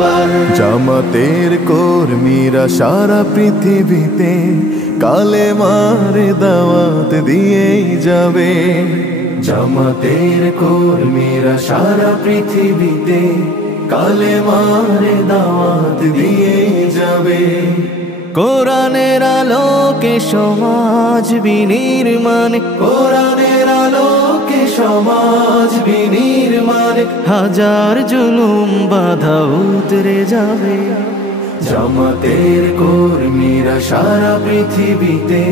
আবার। জামাতের কর্মীরা সারা পৃথিবীতে কালেমার দাওয়াত দিয়েই যাবে। জামাতের কর্মীরা সারা পৃথিবীতে কালেমার দাওয়াত দিয়েই যাবে। কোরআনের আলোকে সমাজ বিনির্মাণ, কোরআনের আলোকে সমাজ বিনির্মাণ, হাজার জুলুম বাধা উতরে যাবে। জামাতের কর্মীরা সারা পৃথিবীতে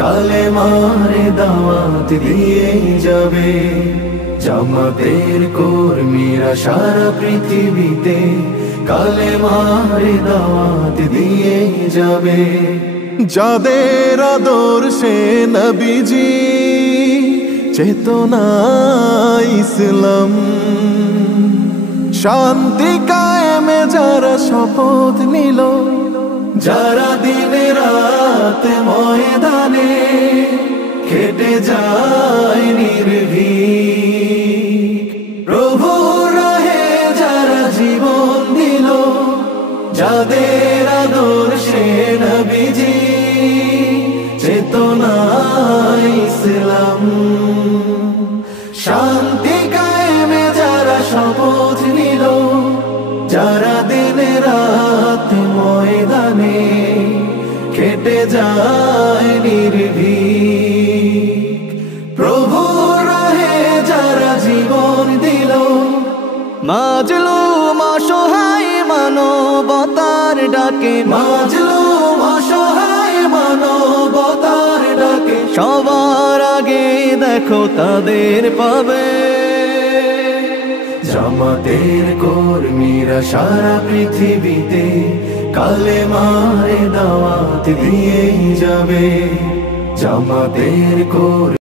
কালেমার দাওয়াত দিয়েই যাবে। জামাতের কর্মীরা সারা পৃথিবীতে কালেমার দাওয়াত দিয়েই যাবে। যাদের আদর্শে নবীজি চেতনা ইসলাম, শান্তি কায়েমে যারা শপথ নিল, যারা দিনে রাত ময়দানে খেটে যায় নির্ভীক, প্রভুর রাহে যারা জীবন দিল, যাদের আদর্শে নবীজি চেতনা ইসলাম, শান্তি কায়েমে যারা শপথ নিল, যারা দিনে রাত ময়দানে খেটে যায় নির্ভীক, প্রভুর রাহে যারা জীবন দিল, মাজলুম অসহায় মানবতার ডাকে, মাজলুম অসহায় মানবতার ডাকে, সবার আগে দেখো তাদের পাবে। জামাতের কর্মীরা সারা পৃথিবীতে কালেমার দাওয়াত দিয়েই যাবে। জামাতের